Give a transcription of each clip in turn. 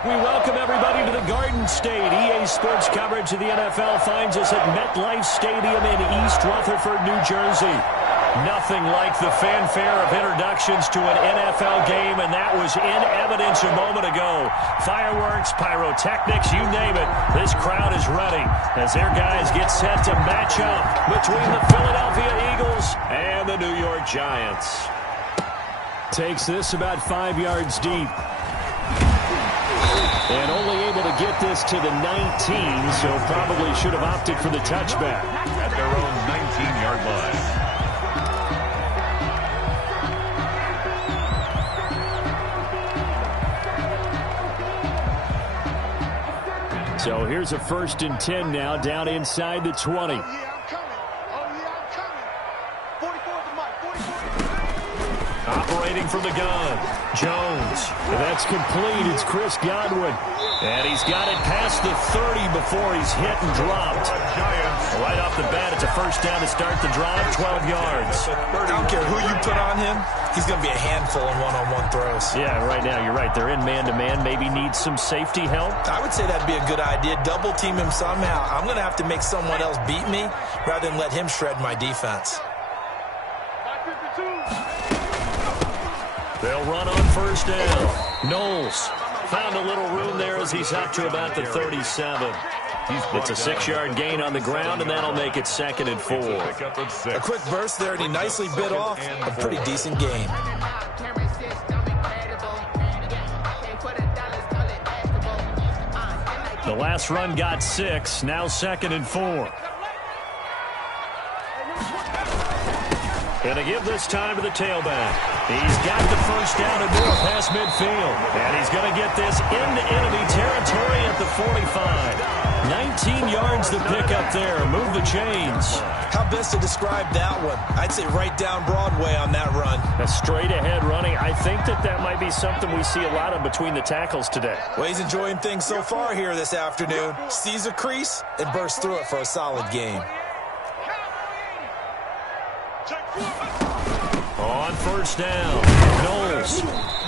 We welcome everybody to the Garden State. EA Sports coverage of the NFL finds us at MetLife Stadium in East Rutherford, New Jersey. Nothing like the fanfare of introductions to an NFL game, and that was in evidence a moment ago. Fireworks, pyrotechnics, you name it. This crowd is ready as their guys get set to match up between the Philadelphia Eagles and the New York Giants. Takes this about 5 yards deep. And only able to get this to the 19, so probably should have opted for the touchback. At their own 19-yard line. So here's a 1st and 10 now, down inside the 20. Operating from the gun, Jones. That's complete. It's Chris Godwin. And he's got it past the 30 before he's hit and dropped. Right off the bat, it's a 1st down to start the drive, 12 yards. I don't care who you put on him. He's going to be a handful in one-on-one throws. Yeah, right now, you're right. They're in man-to-man. Maybe need some safety help. I would say that'd be a good idea. Double team him somehow. I'm going to have to make someone else beat me rather than let him shred my defense. They'll run on 1st down. Knowles found a little room there as he's up to about the 37. It's a 6-yard gain on the ground, and that'll make it 2nd and 4. A quick burst there, and he nicely bit off a pretty decent gain. The last run got 6, now 2nd and 4. Gonna give this time to the tailback. He's got the 1st down and more past midfield. And he's going to get this into enemy territory at the 45. 19 yards to pick up there. Move the chains. How best to describe that one? I'd say right down Broadway on that run. A straight ahead running. I think that might be something we see a lot of between the tackles today. Well, he's enjoying things so far here this afternoon. Sees a crease and bursts through it for a solid game. On 1st down, Knowles.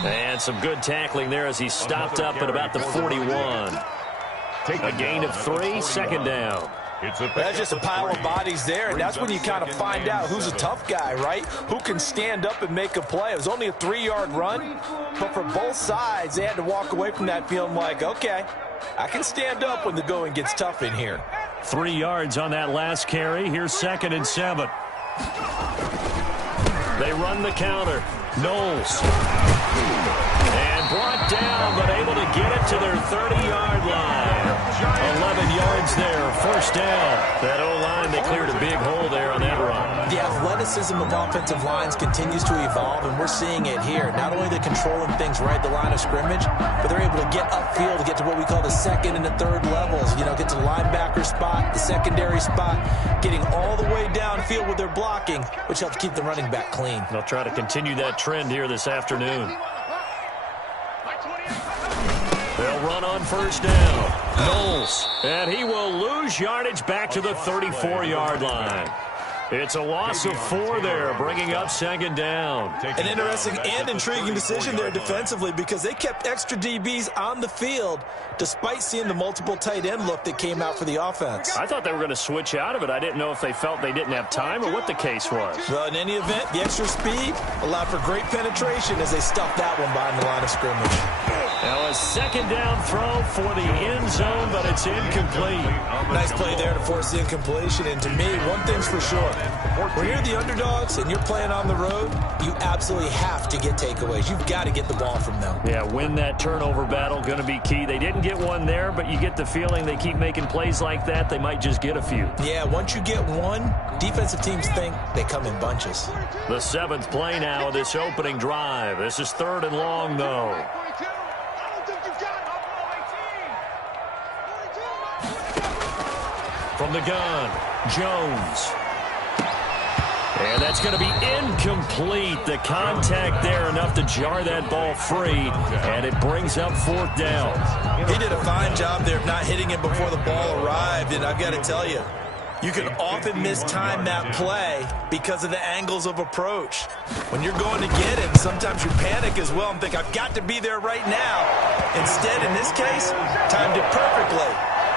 And some good tackling there as he stopped up at about the 41. A gain of 3, 2nd down. That's just a pile of bodies there, and that's when you kind of find out who's a tough guy, right? Who can stand up and make a play. It was only a 3-yard run, but for both sides, they had to walk away from that feeling like, okay, I can stand up when the going gets tough in here. 3 yards on that last carry. Here's 2nd and 7. They run the counter. Knowles. And brought down, but able to get it to their 30-yard line. 11 yards there. 1st down. That O-line, they cleared a big hole there on that run. The athleticism of offensive lines continues to evolve, and we're seeing it here. Not only are they controlling things right at the line of scrimmage, but they're able to get upfield to get to what we call the 2nd and the 3rd levels. You know, get to the linebacker spot, the secondary spot, getting all the way downfield with their blocking, which helps keep the running back clean. They'll try to continue that trend here this afternoon. They'll run on 1st down. Knowles. And he will lose yardage back to the 34-yard line. It's a loss of 4 there, bringing up 2nd down. An interesting and intriguing decision there defensively because they kept extra DBs on the field despite seeing the multiple tight end look that came out for the offense. I thought they were going to switch out of it. I didn't know if they felt they didn't have time or what the case was. Well, in any event, the extra speed allowed for great penetration as they stuffed that one behind the line of scrimmage. Now a 2nd down throw for the end zone, but it's incomplete. Nice play there to force the incompletion. And to me, one thing's for sure. When you're the underdogs and you're playing on the road, you absolutely have to get takeaways. You've got to get the ball from them. Yeah, win that turnover battle, going to be key. They didn't get one there, but you get the feeling they keep making plays like that, they might just get a few. Yeah, once you get one, defensive teams think they come in bunches. The 7th play now of this opening drive. This is 3rd and long, though. From the gun, Jones. And that's going to be incomplete. The contact there enough to jar that ball free, and it brings up 4th down. He did a fine job there of not hitting him before the ball arrived, and I've got to tell you, You can often mistime that play because of the angles of approach. When you're going to get him, sometimes you panic as well and think, I've got to be there right now. Instead, in this case, timed it perfectly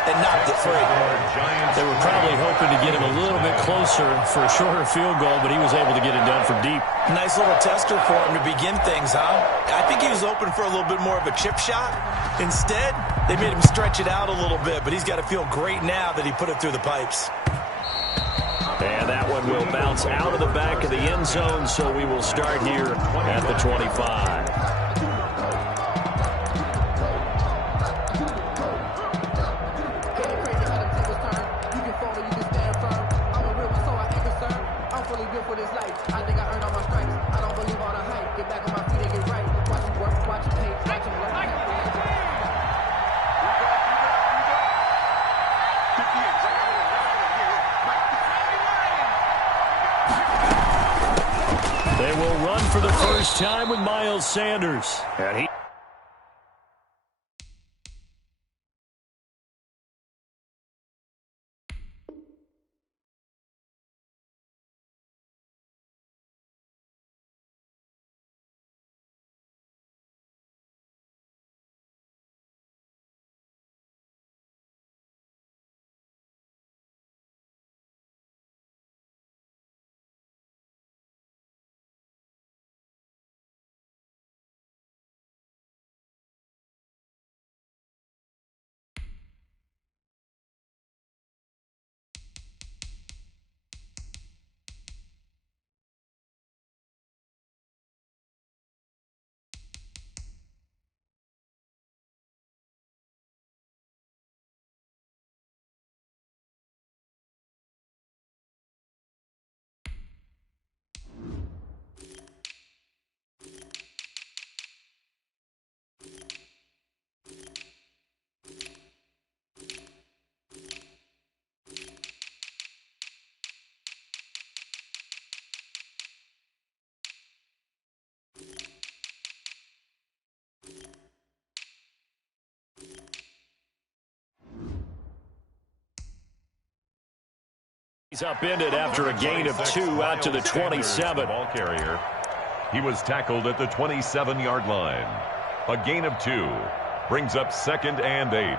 and knocked it free. They were probably hoping to get him a little bit closer for a shorter field goal, but he was able to get it done from deep. Nice little tester for him to begin things, huh? I think he was open for a little bit more of a chip shot. Instead, they made him stretch it out a little bit, but he's got to feel great now that he put it through the pipes. And that one will bounce out of the back of the end zone, so we will start here at the 25. They will run for the first time with Miles Sanders. And he He's upended after a gain of 2 out to the 27. Ball carrier. He was tackled at the 27-yard line. A gain of 2 brings up 2nd and 8.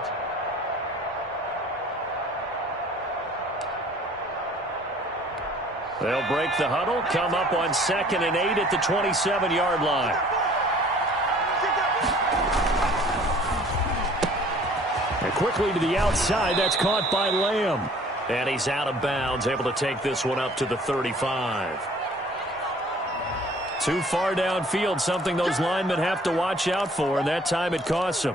They'll break the huddle, come up on 2nd and 8 at the 27-yard line. And quickly to the outside, that's caught by Lamb. And he's out of bounds, able to take this one up to the 35. Too far downfield, something those linemen have to watch out for, and that time it costs them.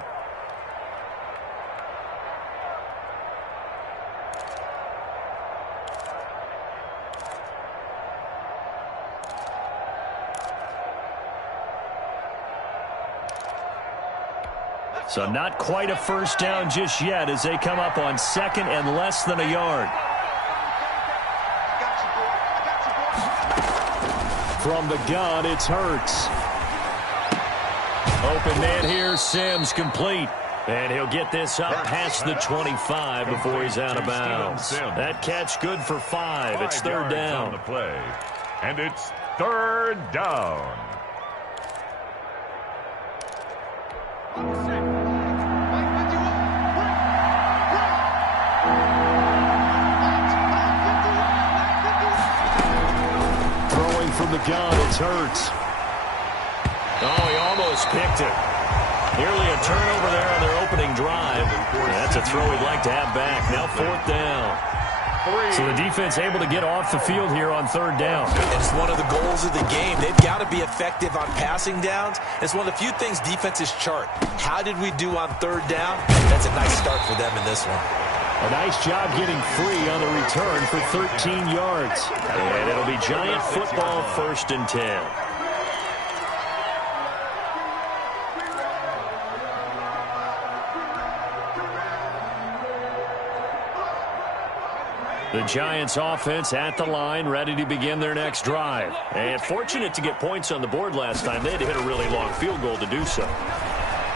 So not quite a first down just yet as they come up on 2nd and less than a yard. From the gun, it's Hurts. Open man here, Sims complete. And he'll get this up past the 25 before he's out of bounds. That catch good for 5. It's 3rd down. On the play. And it's 3rd down. From the gun, it's Hurts. Oh, he almost picked it. Nearly a turnover there on their opening drive. That's a throw he'd like to have back. Now 4th down. So the defense able to get off the field here on 3rd down. It's one of the goals of the game. They've got to be effective on passing downs. It's one of the few things defenses chart. How did we do on 3rd down? That's a nice start for them in this one. A nice job getting free on the return for 13 yards. And it'll be Giant football, 1st and 10. The Giants offense at the line, ready to begin their next drive. And fortunate to get points on the board last time. They had to hit a really long field goal to do so.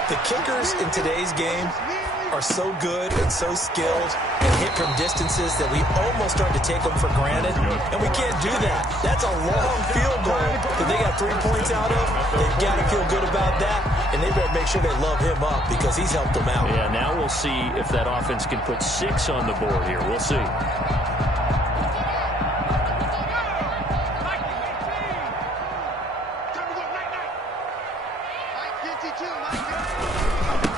The kickers in today's game are so good and so skilled and hit from distances that we almost start to take them for granted, and we can't do that. That's a long field goal that they got 3 points out of. They've got to feel good about that, and they better make sure they love him up because he's helped them out. Yeah, now we'll see if that offense can put 6 on the board here. We'll see.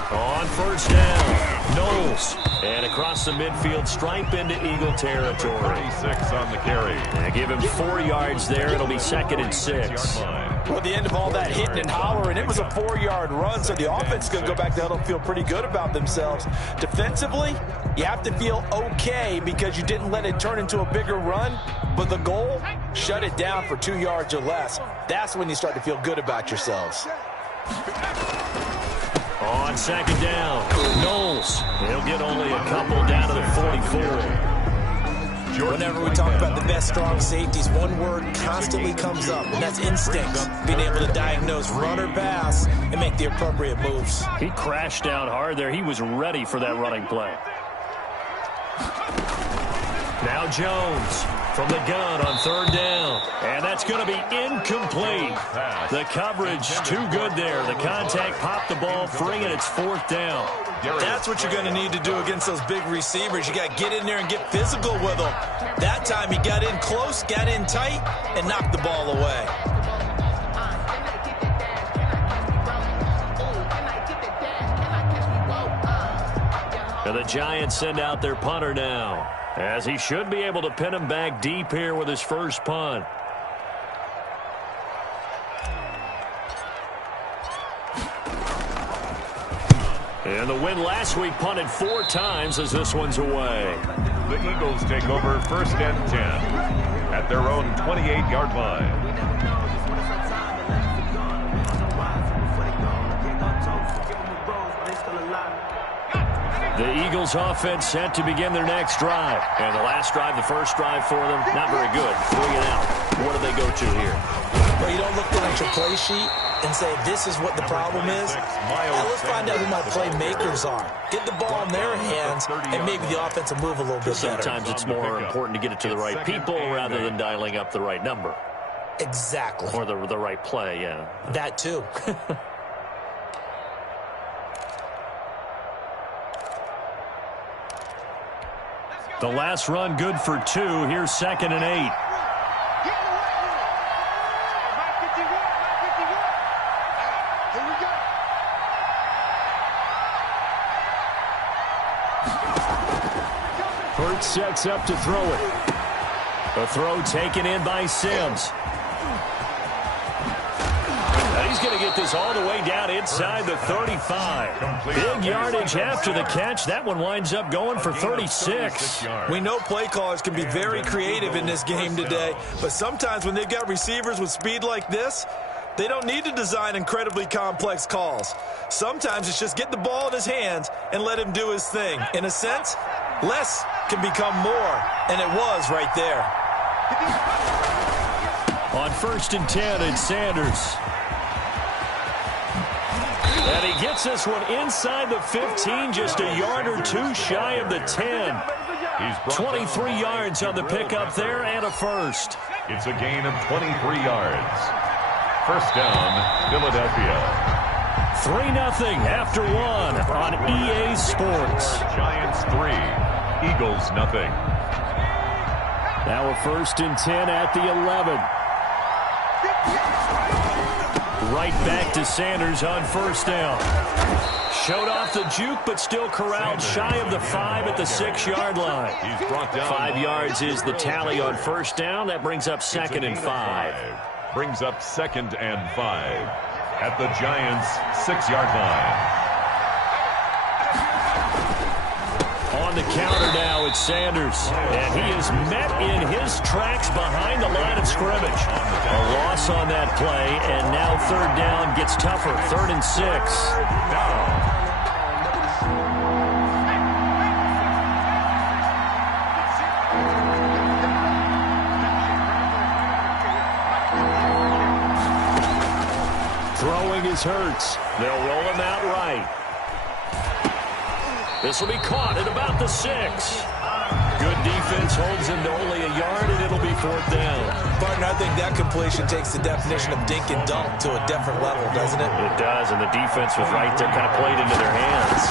On first down, Knowles. And across the midfield stripe into Eagle territory. 36 on the carry. And give him 4 yards there. It'll be 2nd and 6. Well, at the end of all that hitting and hollering, it was a 4-yard run, so the offense is going to go back there and feel pretty good about themselves. Defensively, you have to feel okay because you didn't let it turn into a bigger run, but the goal, shut it down for 2 yards or less. That's when you start to feel good about yourselves. On 2nd down, Knowles. He'll get only a couple down to the 44. Whenever we talk about the best strong safeties, one word constantly comes up, and that's instinct. Being able to diagnose run or pass and make the appropriate moves. He crashed down hard there. He was ready for that running play. Now Jones from the gun on 3rd down. And that's going to be incomplete. The coverage too good there. The contact popped the ball free, and it's 4th down. That's what you're going to need to do against those big receivers. You got to get in there and get physical with them. That time he got in close, got in tight, and knocked the ball away. And the Giants send out their punter now, as he should be able to pin him back deep here with his first punt. And the win last week punted 4 times as this one's away. The Eagles take over 1st and 10 at their own 28-yard line. The Eagles offense set to begin their next drive. And the last drive, the first drive for them, not very good. 3 and out. What do they go to here? Well, you don't look down at your play sheet and say, this is what the problem is. Now let's find out who my playmakers are. Get the ball in their hands, and maybe the offense will move a little bit better. Sometimes it's more important to get it to the right people rather than dialing up the right number. Exactly. Or the right play, yeah. That too. The last run good for 2. Here's 2nd and 8. Hurts sets up to throw it. The throw taken in by Sims. He's going to get this all the way down inside the 35. Big yardage after the catch. That one winds up going for 36. We know play callers can be very creative in this game today, but sometimes when they've got receivers with speed like this, they don't need to design incredibly complex calls. Sometimes it's just get the ball in his hands and let him do his thing. In a sense, less can become more, and it was right there. On 1st and 10, it's Sanders. And he gets this one inside the 15, just a yard or 2 shy of the 10. 23 yards on the pickup there and a first. It's a gain of 23 yards. First down, Philadelphia. 3-0 after 1 on EA Sports. Giants 3, Eagles nothing. Now a 1st and 10 at the 11. Right back to Sanders on 1st down. Showed off the juke, but still corralled shy of the 5 at the 6-yard line. 5 yards is the tally on 1st down. That brings up 2nd and 5. Brings up 2nd and 5 at the Giants' 6-yard line. On the counter now, it's Sanders. And he is met in his tracks behind the line of scrimmage. A loss on that play, and now 3rd down gets tougher. 3rd and 6. Throwing is Hurts. They'll roll him out right. This will be caught at about the 6. Good defense holds him to only a yard, and it'll be 4th down. Partner, I think that completion takes the definition of dink and dunk to a different level, doesn't it? It does, and the defense was right there, kind of played into their hands.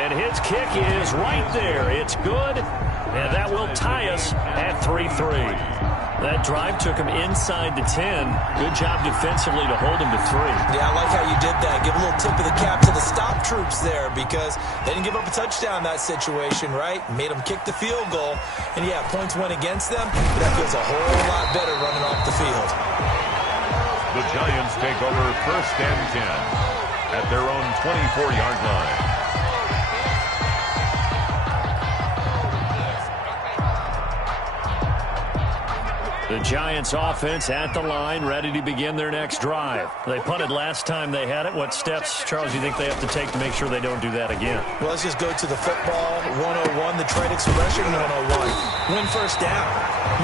And his kick is right there. It's good, and that will tie us at 3-3. That drive took him inside the 10. Good job defensively to hold him to 3. Yeah, I like how you did that. Give a little tip of the cap to the stop troops there because they didn't give up a touchdown in that situation, right? Made them kick the field goal. And, yeah, points went against them, but that feels a whole lot better running off the field. The Giants take over 1st and 10 at their own 24-yard line. The Giants offense at the line, ready to begin their next drive. They punted last time they had it. What steps, Charles, do you think they have to take to make sure they don't do that again? Well, let's just go to the football 101, the trade expression 101. Win first down.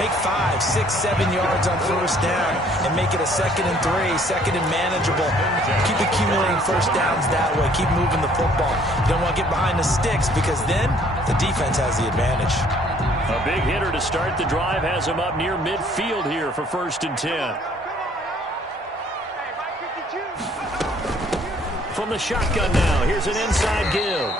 Make 5, 6, 7 yards on first down and make it a 2nd and 3, 2nd and manageable. Keep accumulating first downs that way. Keep moving the football. You don't want to get behind the sticks because then the defense has the advantage. A big hitter to start the drive has him up near midfield here for 1st and 10. From the shotgun now, here's an inside give.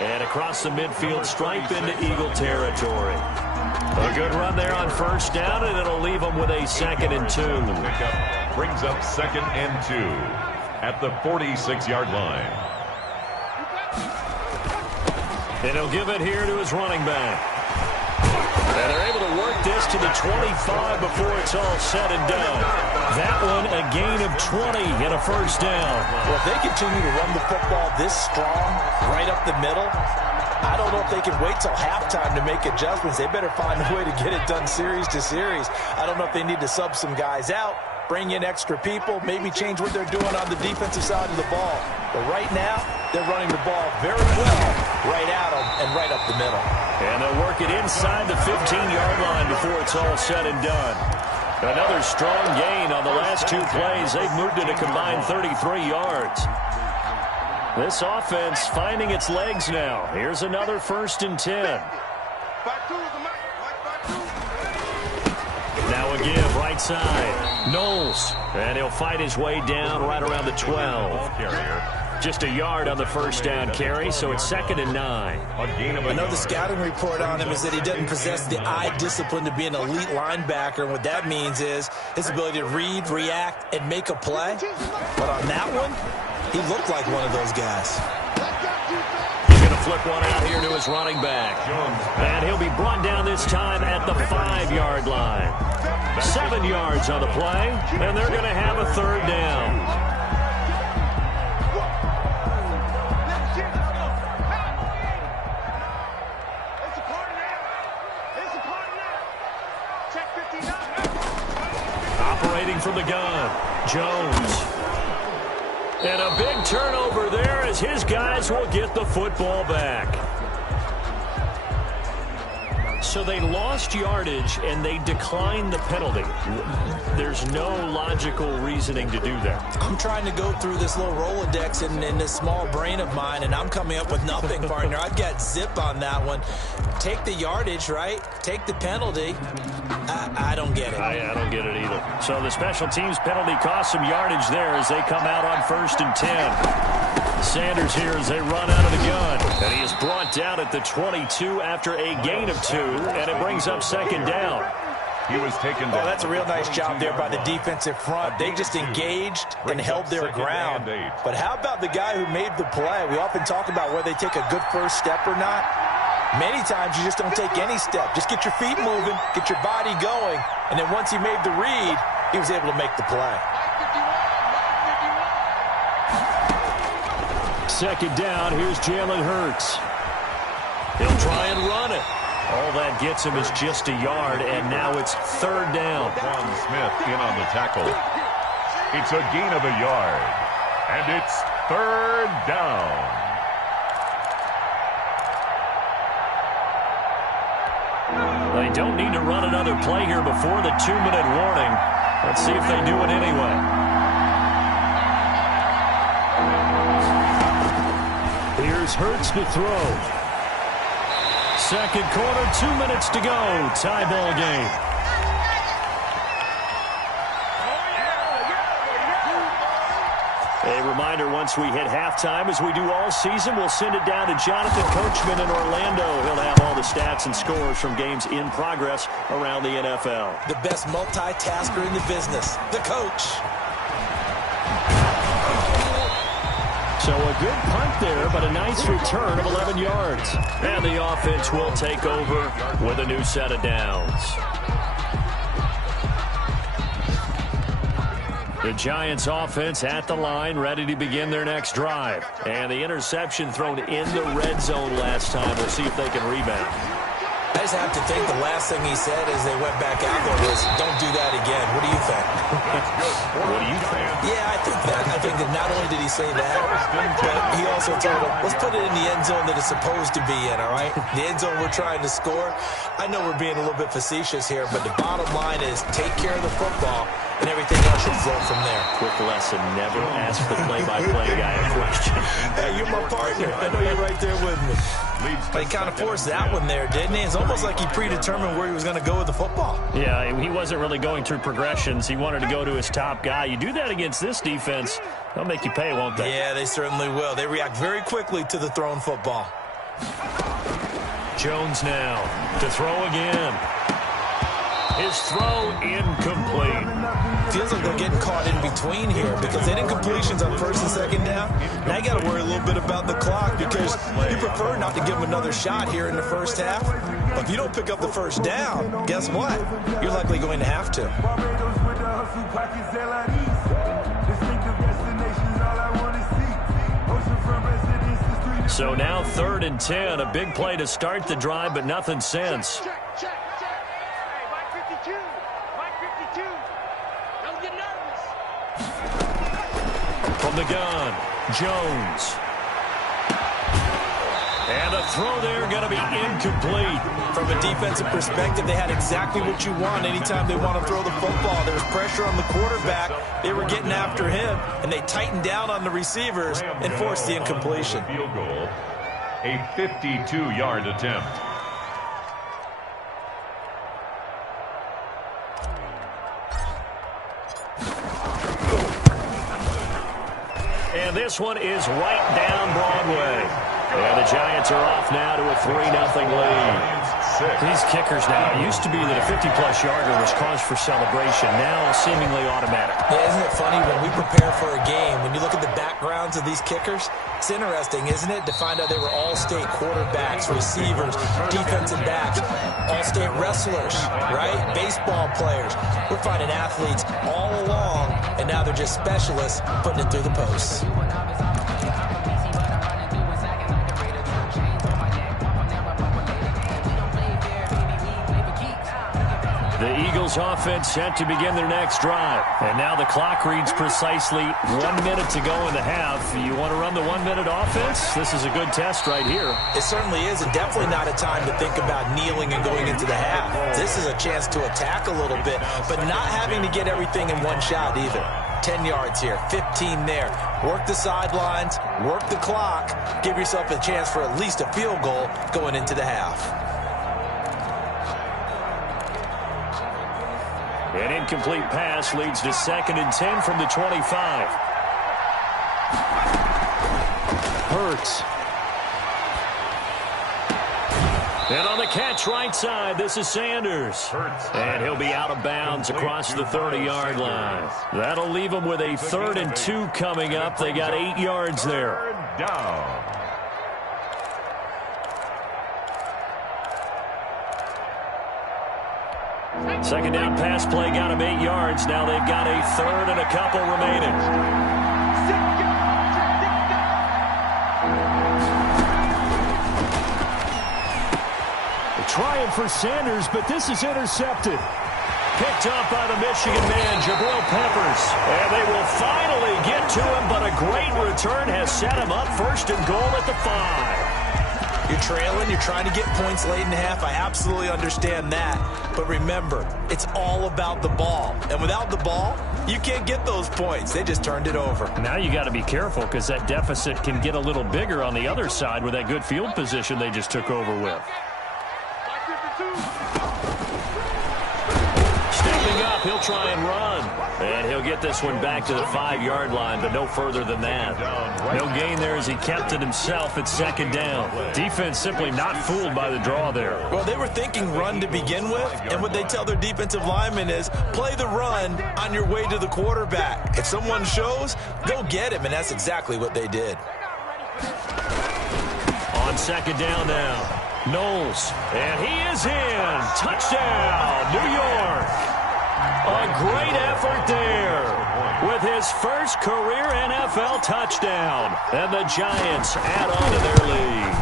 And across the midfield stripe into Eagle territory. A good run there on first down, and it'll leave them with a 2nd and 2. Brings up 2nd and 2 at the 46-yard line. And he'll give it here to his running back. And they're able to work this to the 25 before it's all said and done. That one a gain of 20 and a first down. Well, if they continue to run the football this strong, right up the middle, I don't know if they can wait till halftime to make adjustments. They better find a way to get it done series to series. I don't know if they need to sub some guys out, bring in extra people, maybe change what they're doing on the defensive side of the ball. But right now, they're running the ball very well right at them and right up the middle. And they'll work it inside the 15-yard line before it's all said and done. Another strong gain on the last 2 plays. They've moved it a combined 33 yards. This offense finding its legs now. Here's another 1st and 10. Now a give right side. Knowles. And he'll fight his way down right around the 12. Just a yard on the first down carry, so it's 2nd and 9. I know the scouting report on him is that he doesn't possess the eye discipline to be an elite linebacker, and what that means is his ability to read, react, and make a play. But on that one, he looked like one of those guys. He's going to flip one out here to his running back. And he'll be brought down this time at the 5-yard line. 7 yards on the play, and they're going to have a 3rd down. Operating from the gun, Jones. And a big turnover there as his guys will get the football back. So they lost yardage and they declined the penalty. There's no logical reasoning to do that. I'm trying to go through this little Rolodex in this small brain of mine, and I'm coming up with nothing, partner. I've got zip on that one. Take the yardage, right? Take the penalty. I don't get it. I don't get it either. So the special teams penalty cost some yardage there as they come out on 1st and 10. Sanders here as they run out of the gun. And he is brought down at the 22 after a gain of 2, and it brings up 2nd down. He was taken down. Oh, that's a real nice job there by the defensive front. They just engaged and held their ground. But how about the guy who made the play? We often talk about whether they take a good first step or not. Many times you just don't take any step. Just get your feet moving, get your body going, and then once he made the read, he was able to make the play. 2nd down, here's Jalen Hurts. He'll try and run it. All that gets him is just a yard, and now it's 3rd down. Quan Smith in on the tackle. It's a gain of a yard, and it's 3rd down. They don't need to run another play here before the 2-minute warning. Let's see if they do it anyway. Here's Hurts to throw. Second quarter, 2 minutes to go. Tie ball game. A reminder, once we hit halftime, as we do all season, we'll send it down to Jonathan Coachman in Orlando. He'll have all the stats and scores from games in progress around the NFL. The best multitasker in the business, the coach. So a good punt there, but a nice return of 11 yards. And the offense will take over with a new set of downs. The Giants offense at the line, ready to begin their next drive. And the interception thrown in the red zone last time. We'll see if they can rebound. I just have to think the last thing he said as they went back out there was, don't do that again. What do you think? What do you think? Yeah, I think that. I think that not only did he say that, but he also told him, let's put it in the end zone that it's supposed to be in, all right? The end zone we're trying to score. I know we're being a little bit facetious here, but the bottom line is take care of the football, and everything else should flow from there. Quick lesson, never ask the play-by-play guy a question. Hey, you're my partner. I know you're right there with me. But he kind of forced that one there, didn't he? It's almost like he predetermined where he was going to go with the football. Yeah, he wasn't really going through progressions. He wanted to go to his top guy. You do that against this defense, they'll make you pay, won't they? Yeah, they certainly will. They react very quickly to the thrown football. Jones now to throw again. His throw incomplete. Feels like they're getting caught in between here because they didn't completions on first and second down. Now you got to worry a little bit about the clock because you prefer not to give them another shot here in the first half. But if you don't pick up the first down, guess what? You're likely going to have to. So now 3rd and 10, a big play to start the drive, but nothing since. From the gun, Jones. And the throw there going to be incomplete. From a defensive perspective, they had exactly what you want anytime they want to throw the football. There was pressure on the quarterback. They were getting after him, and they tightened down on the receivers and forced the incompletion. Field goal, a 52-yard attempt. And this one is right down Broadway. And the Giants are off now to a 3-0 lead. These kickers now, it used to be that a 50-plus yarder was cause for celebration. Now seemingly automatic. Yeah, isn't it funny when we prepare for a game, when you look at the backgrounds of these kickers, it's interesting, isn't it, to find out they were all-state quarterbacks, receivers, defensive backs, all-state wrestlers, right? Baseball players. We're finding athletes all along, and now they're just specialists putting it through the posts. The Eagles offense set to begin their next drive. And now the clock reads precisely 1 minute to go in the half. You want to run the 1 minute offense? This is a good test right here. It certainly is, and definitely not a time to think about kneeling and going into the half. This is a chance to attack a little bit, but not having to get everything in one shot either. 10 yards here, 15 there. Work the sidelines, work the clock, give yourself a chance for at least a field goal going into the half. An incomplete pass leads to 2nd and 10 from the 25. Hurts. And on the catch right side, this is Sanders. And he'll be out of bounds across the 30-yard line. That'll leave them with a 3rd and 2 coming up. They got 8 yards there. Down. Second down pass play got them 8 yards. Now they've got a 3rd and a couple remaining. Trying for Sanders, but this is intercepted. Picked up by the Michigan man, Jabril Peppers. And they will finally get to him, but a great return has set him up 1st and goal at the 5. You're trailing, you're trying to get points late in the half. I absolutely understand that. But remember, it's all about the ball. And without the ball, you can't get those points. They just turned it over. Now you got to be careful because that deficit can get a little bigger on the other side with that good field position they just took over with. Stepping up, he'll try and run. And he'll get this one back to the 5-yard line, but no further than that. No gain there as he kept it himself at second down. Defense simply not fooled by the draw there. Well, they were thinking run to begin with, and what they tell their defensive linemen is play the run on your way to the quarterback. If someone shows, go get him, and that's exactly what they did. On second down now. Knowles, and he is in. Touchdown, New York. A great effort there with his first career NFL touchdown. And the Giants add on to their lead.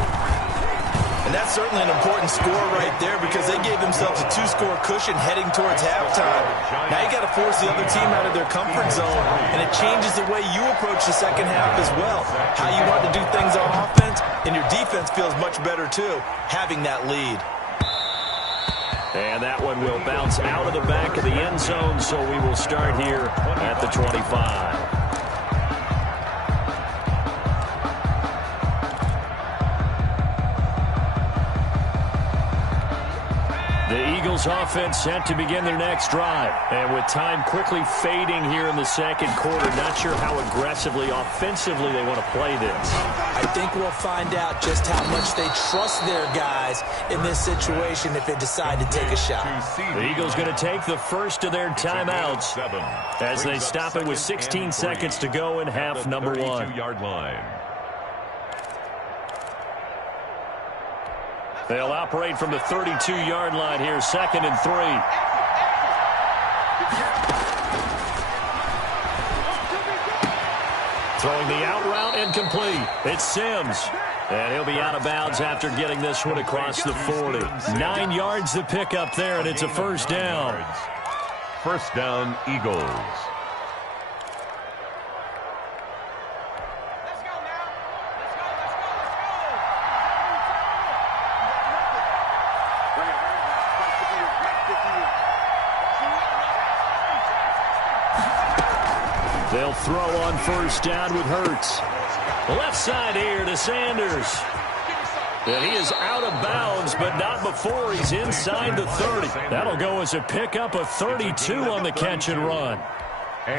And that's certainly an important score right there because they gave themselves a 2-score cushion heading towards halftime. Now you got to force the other team out of their comfort zone, and it changes the way you approach the second half as well. How you want to do things on offense, and your defense feels much better too, having that lead. And that one will bounce out of the back of the end zone, so we will start here at the 25. The Eagles offense set to begin their next drive. And with time quickly fading here in the second quarter, not sure how aggressively, offensively they want to play this. I think we'll find out just how much they trust their guys in this situation if they decide to take a shot. The Eagles going to take the first of their timeouts as they stop it with 16 seconds to go in half number 1. They'll operate from the 32-yard line here, 2nd and 3. Throwing the out route incomplete. It's Sims. And he'll be out of bounds after getting this one across the 40. 9 yards to pick up there, and it's a first down. First down, Eagles. They'll throw on first down with Hurts. Left side here to Sanders. And he is out of bounds, but not before he's inside the 30. That'll go as a pickup of 32 on the catch and run.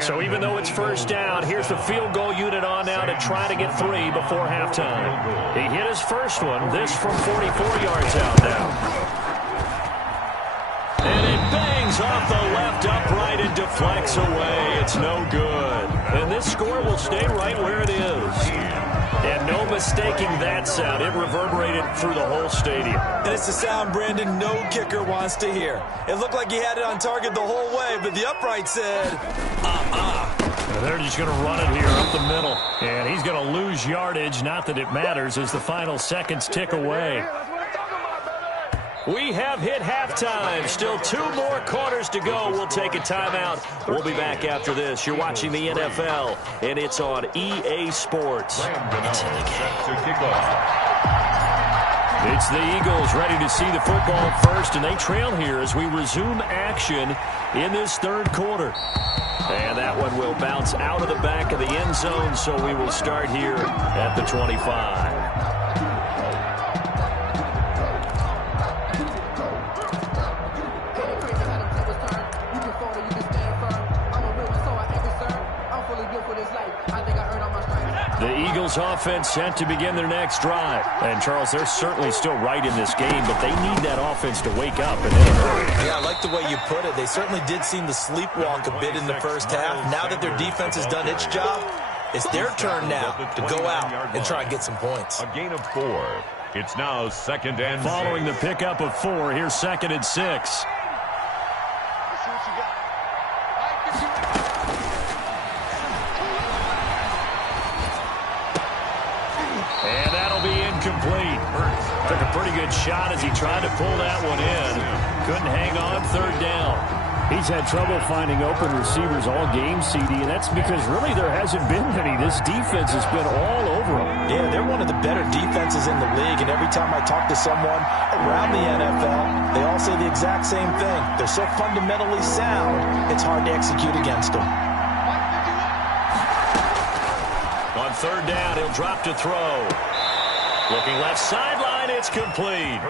So even though it's first down, here's the field goal unit on now to try to get 3 before halftime. He hit his first one, this from 44 yards out now. And it bangs off the left upright and deflects away. It's no good. And this score will stay right where it is. And no mistaking that sound. It reverberated through the whole stadium. And it's the sound, Brandon, no kicker wants to hear. It looked like he had it on target the whole way, but the upright said, And they're just going to run it here up the middle. And he's going to lose yardage. Not that it matters as the final seconds tick away. We have hit halftime. Still 2 more quarters to go. We'll take a timeout. We'll be back after this. You're watching the NFL, and it's on EA Sports. It's the Eagles ready to see the football first, and they trail here as we resume action in this third quarter. And that one will bounce out of the back of the end zone, so we will start here at the 25. The Eagles offense set to begin their next drive. And, Charles, they're certainly still right in this game, but they need that offense to wake up. And yeah, I like the way you put it. They certainly did seem to sleepwalk a bit in the first half. Now that their defense has done its job, it's their turn now to go out and try and get some points. A gain of 4. It's now 2nd and 6. Following the pickup of 4, here's 2nd and 6. And that'll be incomplete. Took a pretty good shot as he tried to pull that one in. Couldn't hang on, 3rd down. He's had trouble finding open receivers all game, CD, and that's because really there hasn't been many. This defense has been all over him. Yeah, they're one of the better defenses in the league, and every time I talk to someone around the NFL, they all say the exact same thing. They're so fundamentally sound, it's hard to execute against them. On third down, he'll drop to throw. Looking left sideline, it's complete.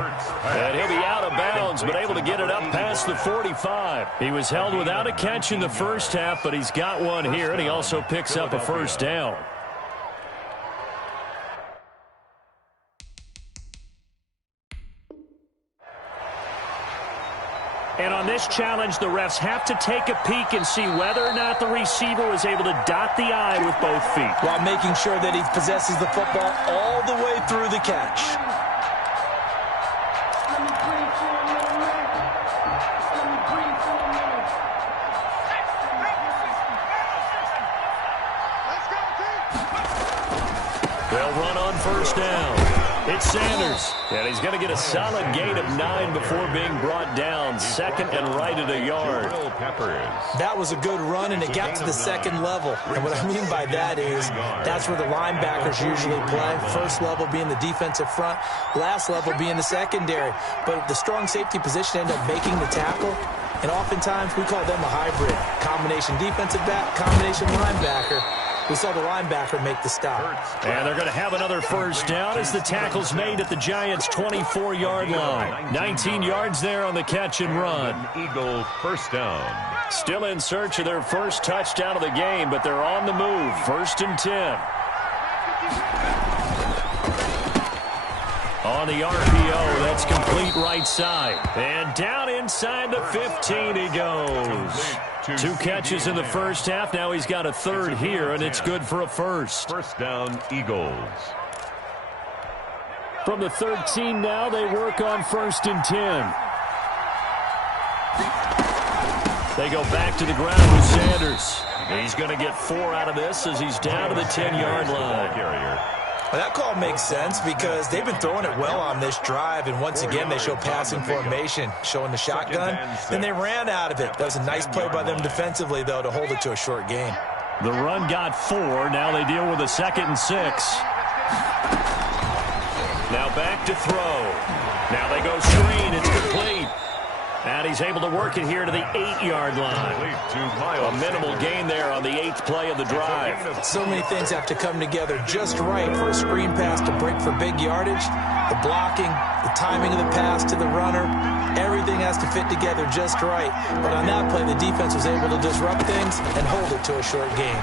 And he'll be out of bounds, but able to get it up past the 45. He was held without a catch in the first half, but he's got one here, and he also picks up a first down. And on this challenge, the refs have to take a peek and see whether or not the receiver was able to dot the I with both feet, while making sure that he possesses the football all the way through the catch. They'll run on first down. It's Sanders, and he's going to get a solid gain of 9 before being brought down. Second and right at a yard. That was a good run, and it got to the second level. And what I mean by that is that's where the linebackers usually play. First level being the defensive front, last level being the secondary. But the strong safety position ended up making the tackle, and oftentimes we call them a hybrid. Combination defensive back, combination linebacker. We saw the linebacker make the stop. And they're going to have another first down as the tackle's made at the Giants' 24-yard line. 19 yards there on the catch and run. Eagle first down. Still in search of their first touchdown of the game, but they're on the move. First and 10. On the RPO, that's complete right side. And down inside the 15 he goes. 2 catches in the first half. Now he's got a third here, and it's good for a first. First down, Eagles. From the 13 now, they work on first and 10. They go back to the ground with Sanders. He's going to get 4 out of this as he's down to the 10-yard line. Well, that call makes sense because they've been throwing it well on this drive, and once again they show passing formation, showing the shotgun. Then they ran out of it. That was a nice play by them defensively, though, to hold it to a short gain. The run got 4. Now they deal with a 2nd and 6. Now back to throw. Now they go screen. It's complete. And he's able to work it here to the 8-yard line. A minimal gain there on the 8th play of the drive. So many things have to come together just right for a screen pass to break for big yardage. The blocking, the timing of the pass to the runner, everything has to fit together just right. But on that play, the defense was able to disrupt things and hold it to a short gain.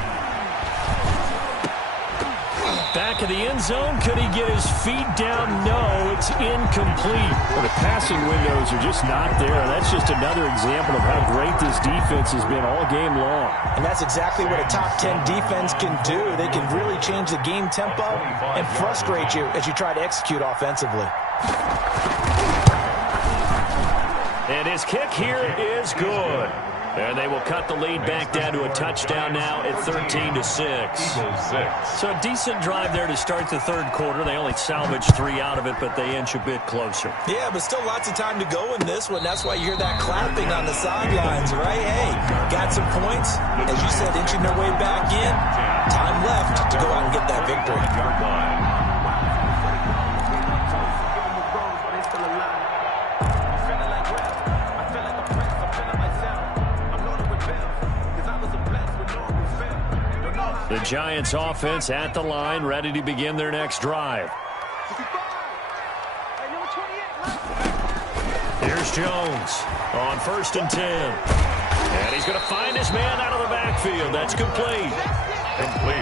Back of the end zone. Could he get his feet down? No, it's incomplete. Well, the passing windows are just not there. That's just another example of how great this defense has been all game long. And that's exactly what a top 10 defense can do. They can really change the game tempo and frustrate you as you try to execute offensively. And his kick here is good. And they will cut the lead back down to a touchdown now at 13-6. So a decent drive there to start the third quarter. They only salvaged 3 out of it, but they inch a bit closer. Yeah, but still lots of time to go in this one. That's why you hear that clapping on the sidelines, right? Hey, got some points. As you said, inching their way back in. Time left to go out and get that victory. The Giants offense at the line, ready to begin their next drive. Here's Jones on first and 10. And he's going to find his man out of the backfield. That's complete.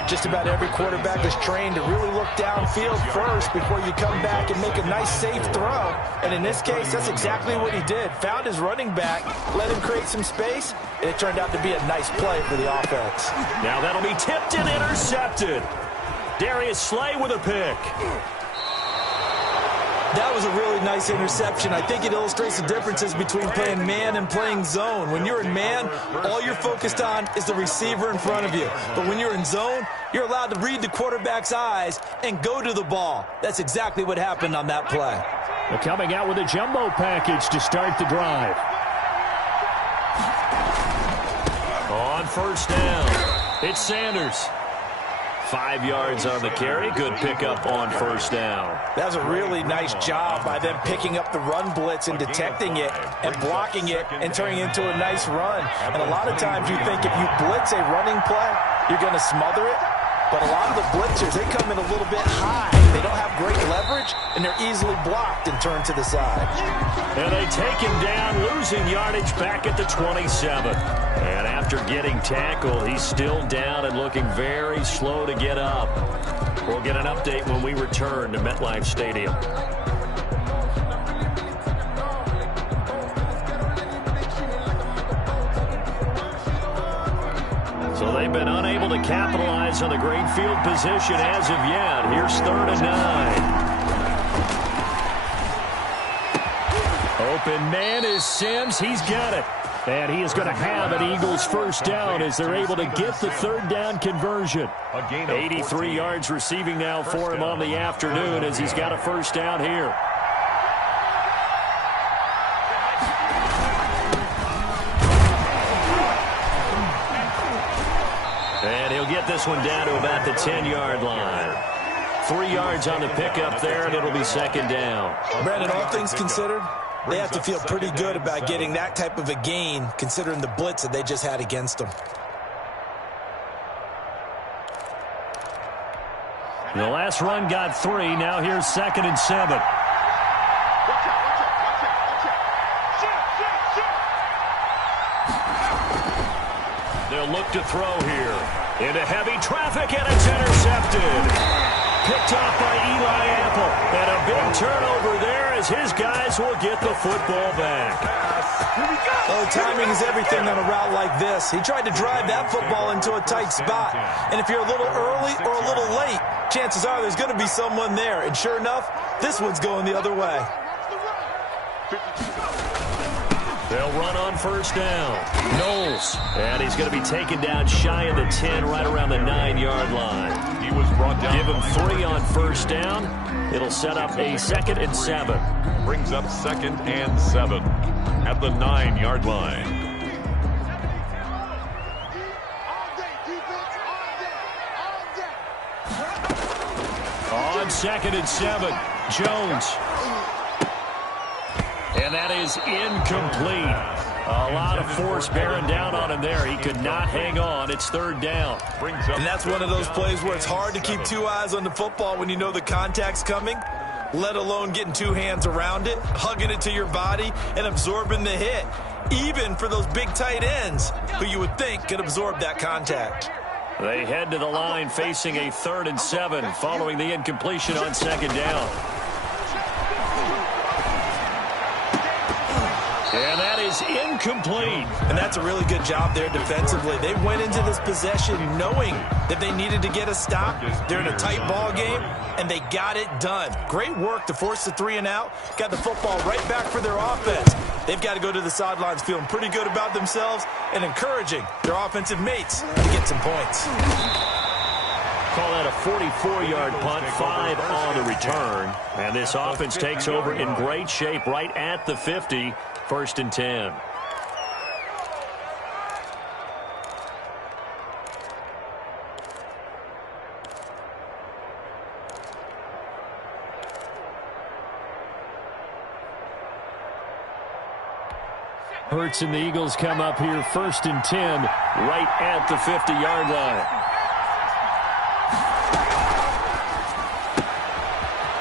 Just about every quarterback is trained to really look downfield first before you come back and make a nice, safe throw. And in this case, that's exactly what he did. Found his running back, let him create some space, and it turned out to be a nice play for the offense. Now that'll be tipped and intercepted. Darius Slay with a pick. That was a really nice interception. I think it illustrates the differences between playing man and playing zone. When you're in man, all you're focused on is the receiver in front of you. But when you're in zone, you're allowed to read the quarterback's eyes and go to the ball. That's exactly what happened on that play. They're coming out with a jumbo package to start the drive. first down. It's Sanders. 5 yards on the carry. Good pickup on first down. That was a really nice job by them picking up the run blitz and detecting it and blocking it and turning it into a nice run. And a lot of times you think if you blitz a running play, you're going to smother it. But a lot of the blitzers, they come in a little bit high. They don't have great leverage, and they're easily blocked and turned to the side. And they take him down, losing yardage back at the 27. And after getting tackled, he's still down and looking very slow to get up. We'll get an update when we return to MetLife Stadium. So they've been unable to capitalize on the great field position as of yet. Here's 3rd and 9. Open man is Sims. He's got it. And he is going to have an Eagles first down as they're able to get the 3rd down conversion. 83 yards receiving now for him on the afternoon as he's got a first down here. And he'll get this one down to about the 10-yard line. 3 yards on the pickup there, and it'll be 2nd down. Brandon, all things considered, they have to feel pretty good about getting that type of a gain, considering the blitz that they just had against them. The last run got 3. Now here's 2nd and 7. They'll look to throw here. Into heavy traffic, and it's intercepted. Picked off by Eli Apple. And a big turnover there as his guys will get the football back. Oh, timing is everything on a route like this. He tried to drive that football into a tight spot. And if you're a little early or a little late, chances are there's going to be someone there. And sure enough, this one's going the other way. They'll run on first down. Knowles. And he's going to be taken down shy of the 10, right around the 9-yard line. He was brought down. Give him 3 on first down. It'll set up a 2nd and 7. Brings up 2nd and 7 at the 9-yard line. On 2nd and 7, Jones. And that is incomplete. A lot of force bearing down on him there. He could not hang on. It's 3rd down. And that's one of those plays where it's hard to keep 2 eyes on the football when you know the contact's coming, let alone getting 2 hands around it, hugging it to your body, and absorbing the hit, even for those big tight ends who you would think could absorb that contact. They head to the line facing a 3rd and 7 following the incompletion on 2nd down. And that is incomplete. And that's a really good job there defensively. They went into this possession knowing that they needed to get a stop. They're in a tight ball game, and they got it done. Great work to force the 3 and out. Got the football right back for their offense. They've got to go to the sidelines feeling pretty good about themselves and encouraging their offensive mates to get some points. Call that a 44-yard punt, 5 on the return. And this offense takes over in great shape right at the 50, 1st and 10. Hurts and the Eagles come up here 1st and 10 right at the 50-yard line.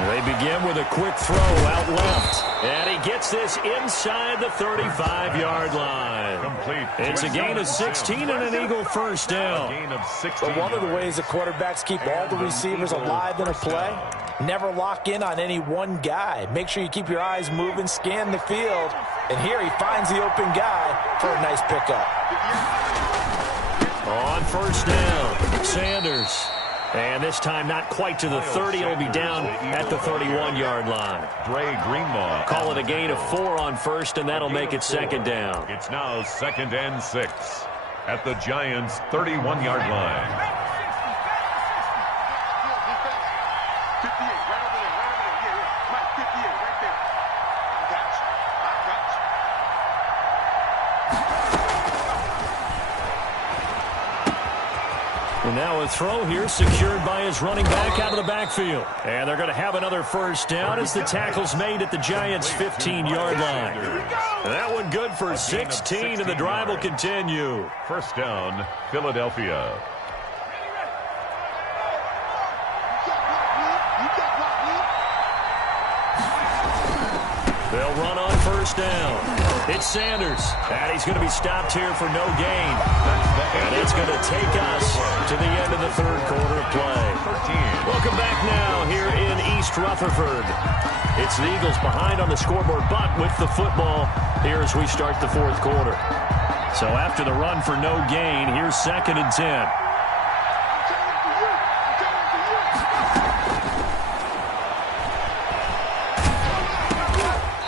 They begin with a quick throw out left. And he gets this inside the 35-yard line. Complete. It's a gain of 16 and an Eagle first down. A gain of 16. But one of the ways the quarterbacks keep all the receivers alive in a play, never lock in on any one guy. Make sure you keep your eyes moving, scan the field. And here he finds the open guy for a nice pickup. On first down, Sanders. And this time not quite to the 30. It'll be down at the 31-yard line. Dre Greenlaw. Call it a gain of 4 on first, and that'll make it 2nd down. It's now 2nd and 6 at the Giants' 31-yard line. And now a throw here secured by his running back out of the backfield. And they're going to have another first down as the tackle's made at the Giants' 15-yard line. And that one good for 16, and the drive will continue. First down, Philadelphia. They'll run on first down. It's Sanders, and he's going to be stopped here for no gain. And it's going to take us to the end of the third quarter of play. Welcome back now here in East Rutherford. It's the Eagles behind on the scoreboard, but with the football here as we start the fourth quarter. So after the run for no gain, here's 2nd and 10.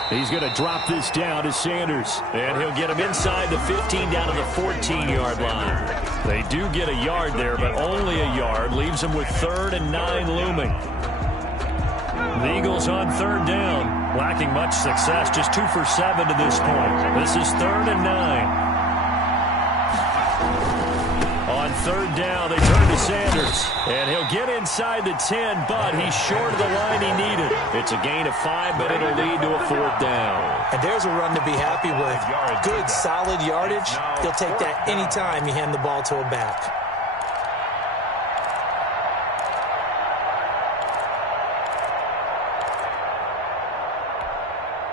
He's going to drop this down to Sanders, and he'll get him inside the 15 down to the 14-yard line. They do get a yard there, but only a yard. Leaves them with 3rd and 9 looming. The Eagles on 3rd down, lacking much success, just 2 for 7 to this point. This is 3rd and 9. On 3rd down, they turn to Sanders, and he'll get inside the 10, but he's short of the line he needed. It's a gain of 5, but it'll lead to a 4th down. And there's a run to be happy with. Good, solid yardage. He'll take that anytime you hand the ball to a back.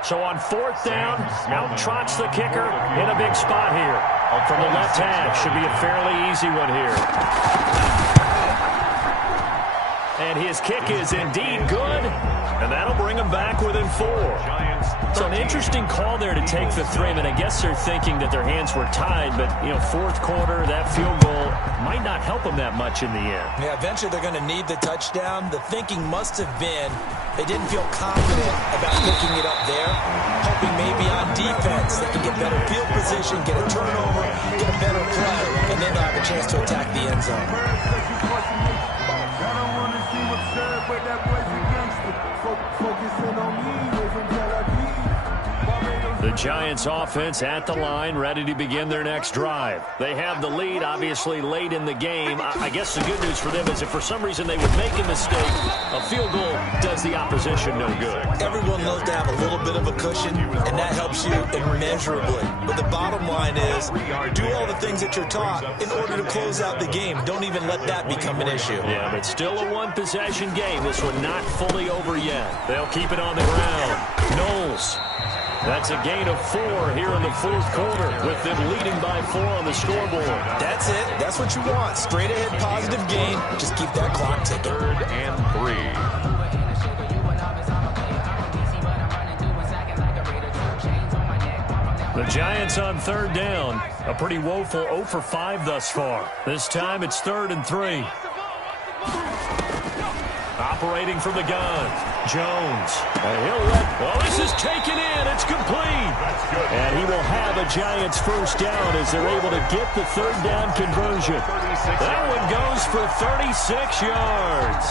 So on 4th down, out trots the kicker in a big spot here. From the left hash, should be a fairly easy one here. And his kick is indeed good, and that'll bring him back within 4. So an interesting call there to take the 3. I guess they're thinking that their hands were tied, but, you know, fourth quarter, that field goal might not help them that much in the end. Yeah, eventually they're going to need the touchdown. The thinking must have been they didn't feel confident about picking it up there, hoping maybe on defense they can get better field position, get a turnover, get a better play, and then they'll have a chance to attack the end zone. The Giants offense at the line, ready to begin their next drive. They have the lead, obviously, late in the game. I guess the good news for them is if for some reason they would make a mistake, a field goal does the opposition no good. Everyone loves to have a little bit of a cushion, and that helps you immeasurably. But the bottom line is, do all the things that you're taught in order to close out the game. Don't even let that become an issue. Yeah, but still a one-possession game. This one not fully over yet. They'll keep it on the ground. Knowles. That's a gain of 4 here in the fourth quarter, with them leading by 4 on the scoreboard. That's it. That's what you want. Straight ahead positive gain. Just keep that clock ticking. 3rd and 3. The Giants on 3rd down. A pretty woeful 0 for 5 thus far. This time it's 3rd and 3. Operating from the gun. Jones. And he'll this is taken in. It's complete. And he will have a Giants first down as they're able to get the 3rd down conversion. That one goes for 36 yards.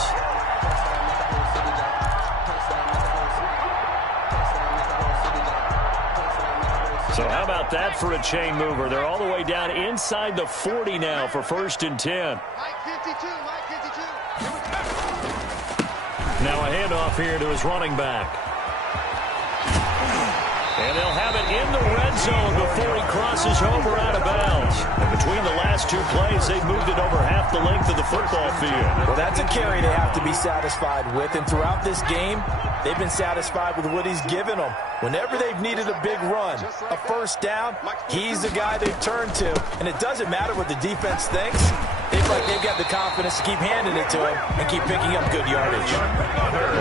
So how about that for a chain mover? They're all the way down inside the 40 now for 1st and 10. Now a handoff here to his running back. And they'll have it in the red zone before he crosses over out of bounds. And between the last 2 plays, they've moved it over half the length of the football field. Well, that's a carry they have to be satisfied with. And throughout this game, they've been satisfied with what he's given them. Whenever they've needed a big run, a first down, he's the guy they've turned to. And it doesn't matter what the defense thinks. It's like they've got the confidence to keep handing it to him and keep picking up good yardage.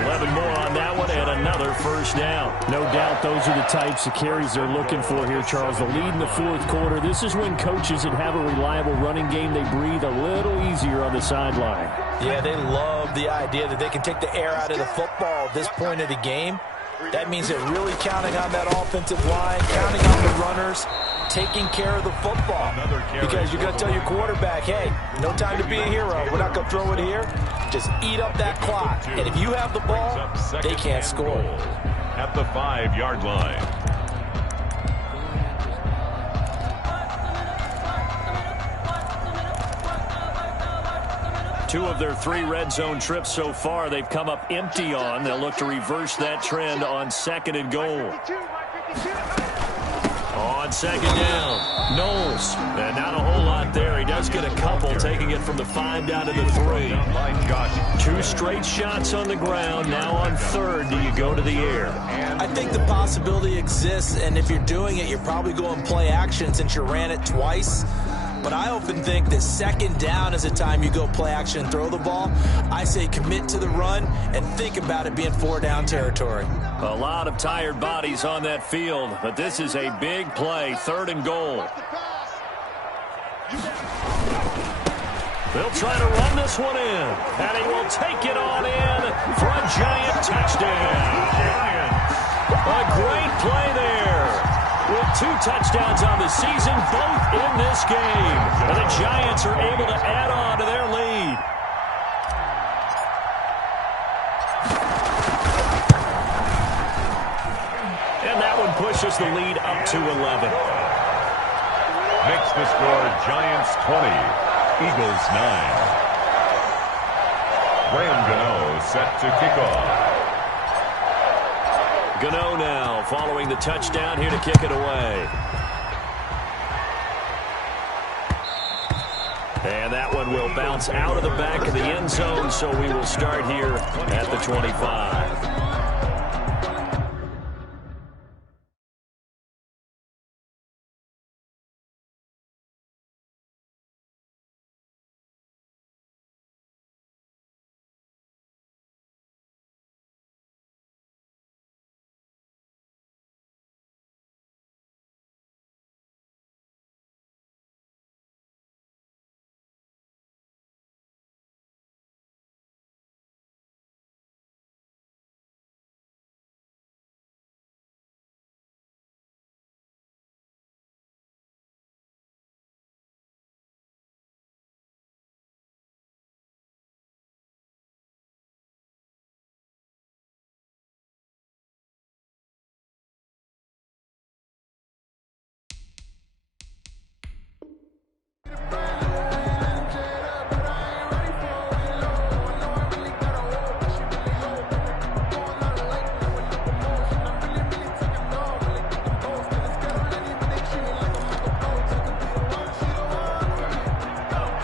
11 more on that one and another first down. No doubt those are the types of carries they're looking for here, Charles. The lead in the fourth quarter. This is when coaches that have a reliable running game, they breathe a little easier on the sideline. Yeah, they love the idea that they can take the air out of the football at this point of the game. That means they're really counting on that offensive line, counting on the runners, taking care of the football. Because you're going to tell your quarterback, hey, no time to be a hero. We're not going to throw it here. Just eat up that clock. And if you have the ball, they can't score. At the 5-yard line. 2 of their 3 red zone trips so far, they've come up empty on. They'll look to reverse that trend on 2nd and goal. On 2nd down, Knowles. And not a whole lot there. He does get a couple, taking it from the 5 down to the 3. 2 straight shots on the ground. Now on 3rd, do you go to the air? I think the possibility exists, and if you're doing it, you're probably going play action since you ran it twice. But I often think that 2nd down is the time you go play action and throw the ball. I say commit to the run and think about it being 4 down territory. A lot of tired bodies on that field, but this is a big play, 3rd and goal. They'll try to run this one in, and he will take it on in for a giant touchdown. A great play there. With 2 touchdowns on the season, both in this game. And the Giants are able to add on to their lead. And that one pushes the lead up to 11. Makes the score Giants 20, Eagles 9. Graham Gano set to kick off. Gano now following the touchdown here to kick it away. And that one will bounce out of the back of the end zone, so we will start here at the 25.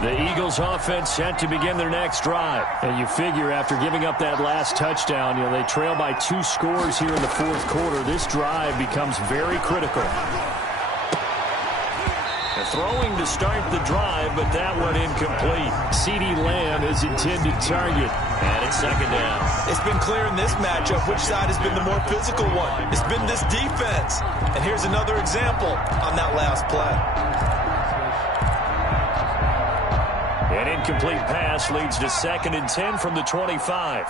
The Eagles offense set to begin their next drive. And you figure after giving up that last touchdown, they trail by 2 scores here in the 4th quarter. This drive becomes very critical. They're throwing to start the drive, but that one incomplete. CeeDee Lamb is intended target. And it's 2nd down. It's been clear in this matchup which side has been the more physical one. It's been this defense. And here's another example on that last play. An incomplete pass leads to 2nd and 10 from the 25.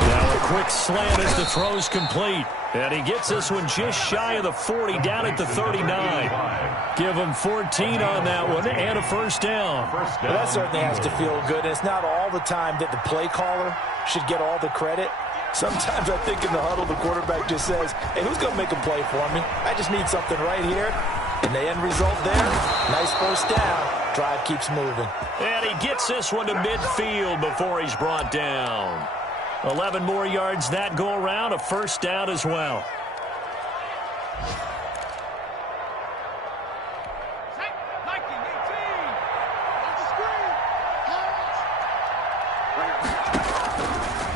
Now a quick slant as the throw's complete. And he gets this one just shy of the 40, down at the 39. Give him 14 on that one and a 1st down. Well, that certainly has to feel good. It's not all the time that the play caller should get all the credit. Sometimes I think in the huddle, the quarterback just says, hey, who's going to make a play for me? I just need something right here. And the end result there, nice 1st down. Drive keeps moving. And he gets this one to midfield before he's brought down. 11 more yards that go around, a 1st down as well.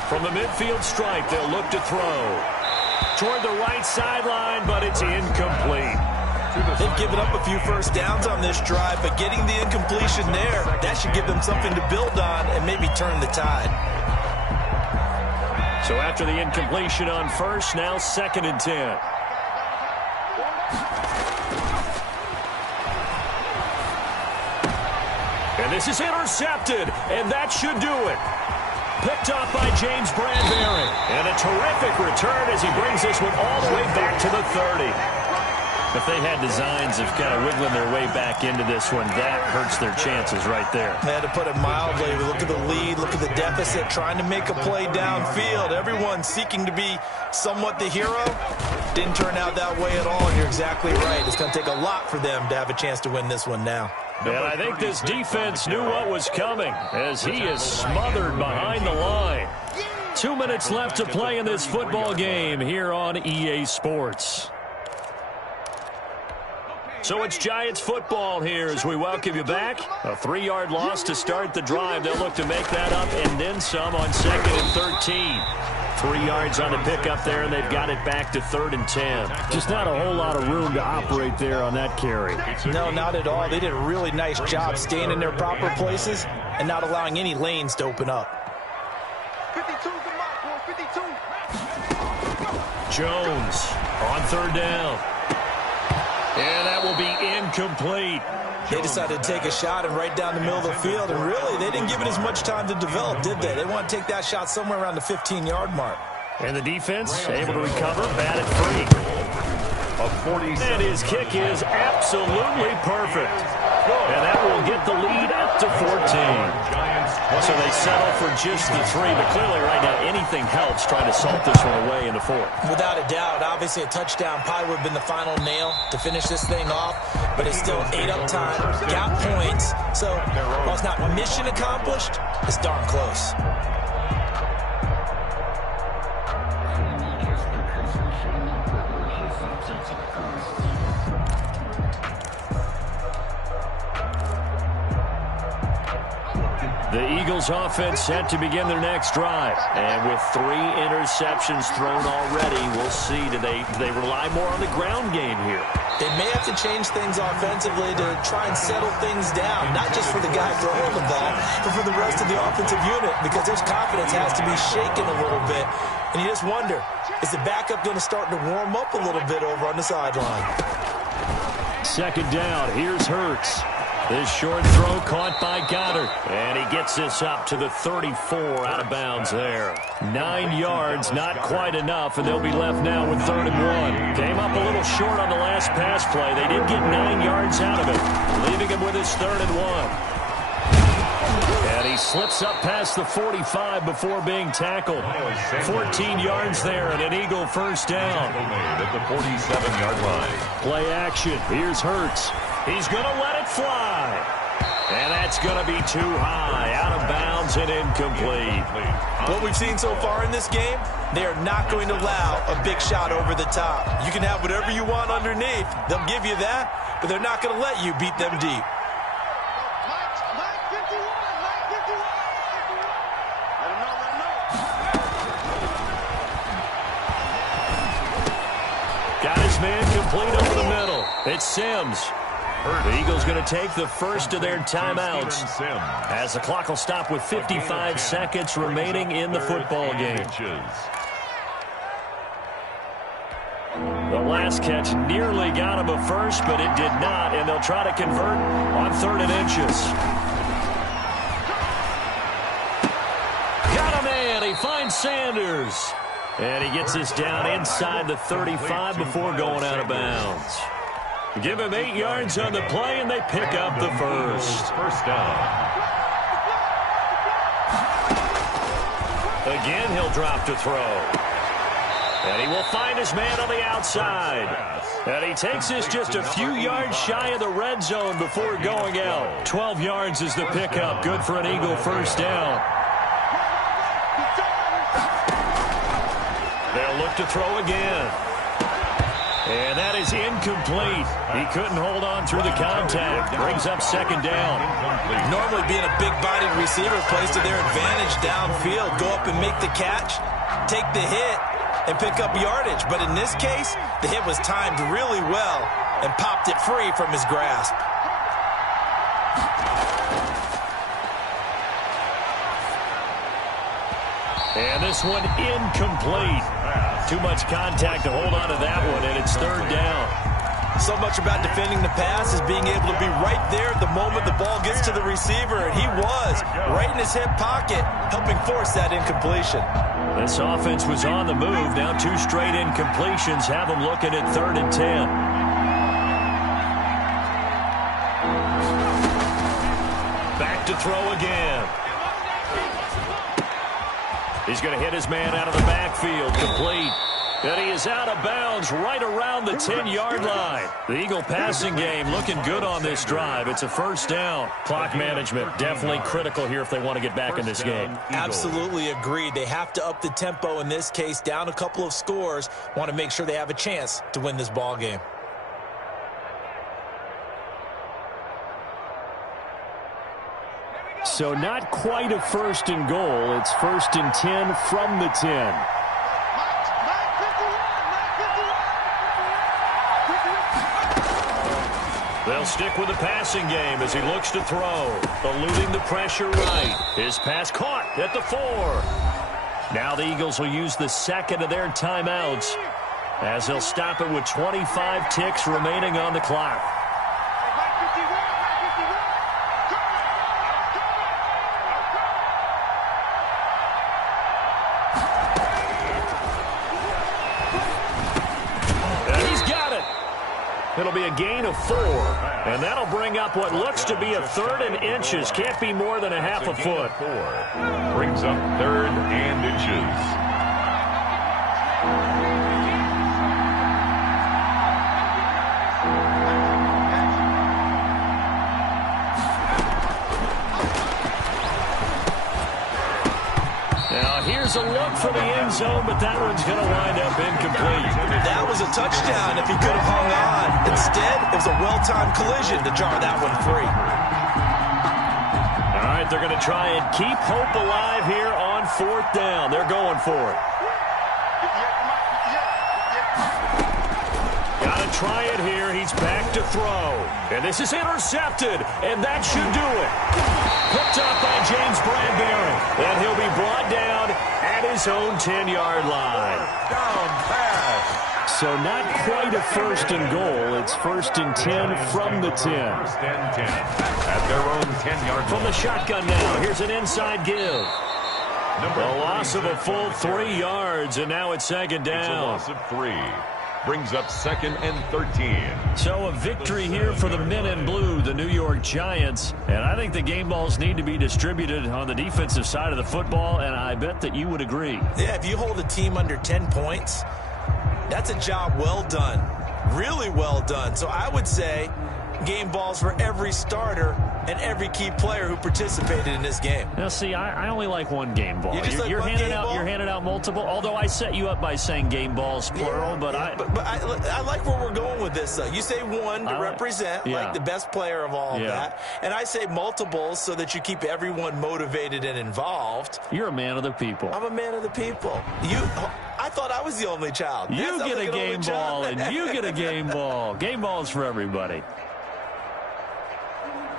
From the midfield stripe, they'll look to throw. Toward the right sideline, but it's incomplete. They've given up a few 1st downs on this drive, but getting the incompletion there, that should give them something to build on and maybe turn the tide. So after the incompletion on 1st, now 2nd and 10. And this is intercepted, and that should do it. Picked up by James Bradbury. And a terrific return as he brings this one all the way back to the 30. If they had designs of kind of wiggling their way back into this one, that hurts their chances right there. They had to put it mildly. Look at the lead. Look at the deficit. Trying to make a play downfield. Everyone seeking to be somewhat the hero. Didn't turn out that way at all, and you're exactly right. It's going to take a lot for them to have a chance to win this one now. And I think this defense knew what was coming as he is smothered behind the line. 2 minutes left to play in this football game here on EA Sports. So it's Giants football here as we welcome you back. A 3-yard loss to start the drive. They'll look to make that up and then some on 2nd and 13. 3 yards on the pickup there, and they've got it back to 3rd and 10. Just not a whole lot of room to operate there on that carry. No, not at all. They did a really nice job staying in their proper places and not allowing any lanes to open up. 52's the mark, 52. Jones on 3rd down. And that will be incomplete. They decided to take a shot and right down the middle of the field, and really, they didn't give it as much time to develop, did they? They want to take that shot somewhere around the 15-yard mark. And the defense able to recover, bat it free. And his kick is absolutely perfect. And that will get the lead up to 14. So they settle for just the 3, but clearly right now anything helps trying to salt this one away in the 4th. Without a doubt, obviously a touchdown probably would have been the final nail to finish this thing off, but it's still 8 up time, got points, so while it's not mission accomplished, it's darn close. The Eagles offense set to begin their next drive. And with 3 interceptions thrown already, we'll see. Do they rely more on the ground game here? They may have to change things offensively to try and settle things down, not just for the guy throwing the ball, but for the rest of the offensive unit, because their confidence has to be shaken a little bit. And you just wonder, is the backup going to start to warm up a little bit over on the sideline? 2nd down, here's Hurts. This short throw caught by Goddard. And he gets this up to the 34 out of bounds there. 9 yards, not quite enough, and they'll be left now with 3rd and 1. Came up a little short on the last pass play. They did get 9 yards out of it, leaving him with his 3rd and 1. And he slips up past the 45 before being tackled. 14 yards there and an Eagle first down. At the 47-yard line. Play action. Here's Hurts. He's going to let it fly. And that's going to be too high. Out of bounds and incomplete. What we've seen so far in this game, they are not going to allow a big shot over the top. You can have whatever you want underneath. They'll give you that, but they're not going to let you beat them deep. Got his man complete over the middle. It's Sims. The Eagles going to take the first of their timeouts as the clock will stop with 55 seconds remaining in the football game. The last catch nearly got him a first, but it did not, and they'll try to convert on 3rd and inches. Got a man. He finds Sanders. And he gets this down inside the 35 before going out of bounds. Give him 8 yards on the play, and they pick up the first. First down. Again, he'll drop to throw. And he will find his man on the outside. And he takes this just a few yards shy of the red zone before going out. 12 yards is the pickup. Good for an Eagle first down. They'll look to throw again. And that is incomplete. He couldn't hold on through the contact. Brings up 2nd down. Normally being a big-bodied receiver plays to their advantage downfield. Go up and make the catch, take the hit, and pick up yardage. But in this case, the hit was timed really well and popped it free from his grasp. And this one incomplete. Too much contact to hold on to that one, and it's 3rd down. So much about defending the pass is being able to be right there at the moment the ball gets to the receiver, and he was right in his hip pocket, helping force that incompletion. This offense was on the move. Now 2 straight incompletions have them looking at 3rd and 10. Back to throw again. He's going to hit his man out of the backfield. Complete. And he is out of bounds right around the 10-yard line. The Eagle passing game looking good on this drive. It's a first down. Clock management definitely critical here if they want to get back in this game. Absolutely agreed. They have to up the tempo in this case, down a couple of scores. Want to make sure they have a chance to win this ball game. So not quite a first and goal. It's first and 10 from the 10. They'll stick with the passing game as he looks to throw. Eluding the pressure right. His pass caught at the 4. Now the Eagles will use the second of their timeouts as they'll stop it with 25 ticks remaining on the clock. It'll be a gain of 4, and that'll bring up what looks to be a 3rd and inches. Can't be more than a half a foot. 4 brings up 3rd and inches. Here's a look for the end zone, but that one's going to wind up incomplete. That was a touchdown if he could have hung on. Instead, it was a well-timed collision to jar that one free. All right, they're going to try and keep hope alive here on 4th down. They're going for it. Got to try it here. He's back to throw. And this is intercepted, and that should do it. Picked up by James Bradbury, and he'll be brought down at his own 10-yard line. Down pass. So not quite a first and goal. It's first and 10 from the 10. First and 10 at their own 10-yard line. From the shotgun now, here's an inside give. A loss of a full 3 yards, and now it's second down. It's a loss of 3. Brings up 2nd and 13. So a victory here for the men in blue, the New York Giants. And I think the game balls need to be distributed on the defensive side of the football, and I bet that you would agree. Yeah, if you hold a team under 10 points, that's a job well done. Really well done. So I would say game balls for every starter and every key player who participated in this game. Now, see, I only like one game ball. You're handing out multiple. Although I set you up by saying game balls plural, but I like where we're going with this. Though you say one to represent like the best player of all of that, and I say multiples so that you keep everyone motivated and involved. You're a man of the people. I'm a man of the people. I thought I was the only child. You get a game ball, and you get a game ball. Game balls for everybody.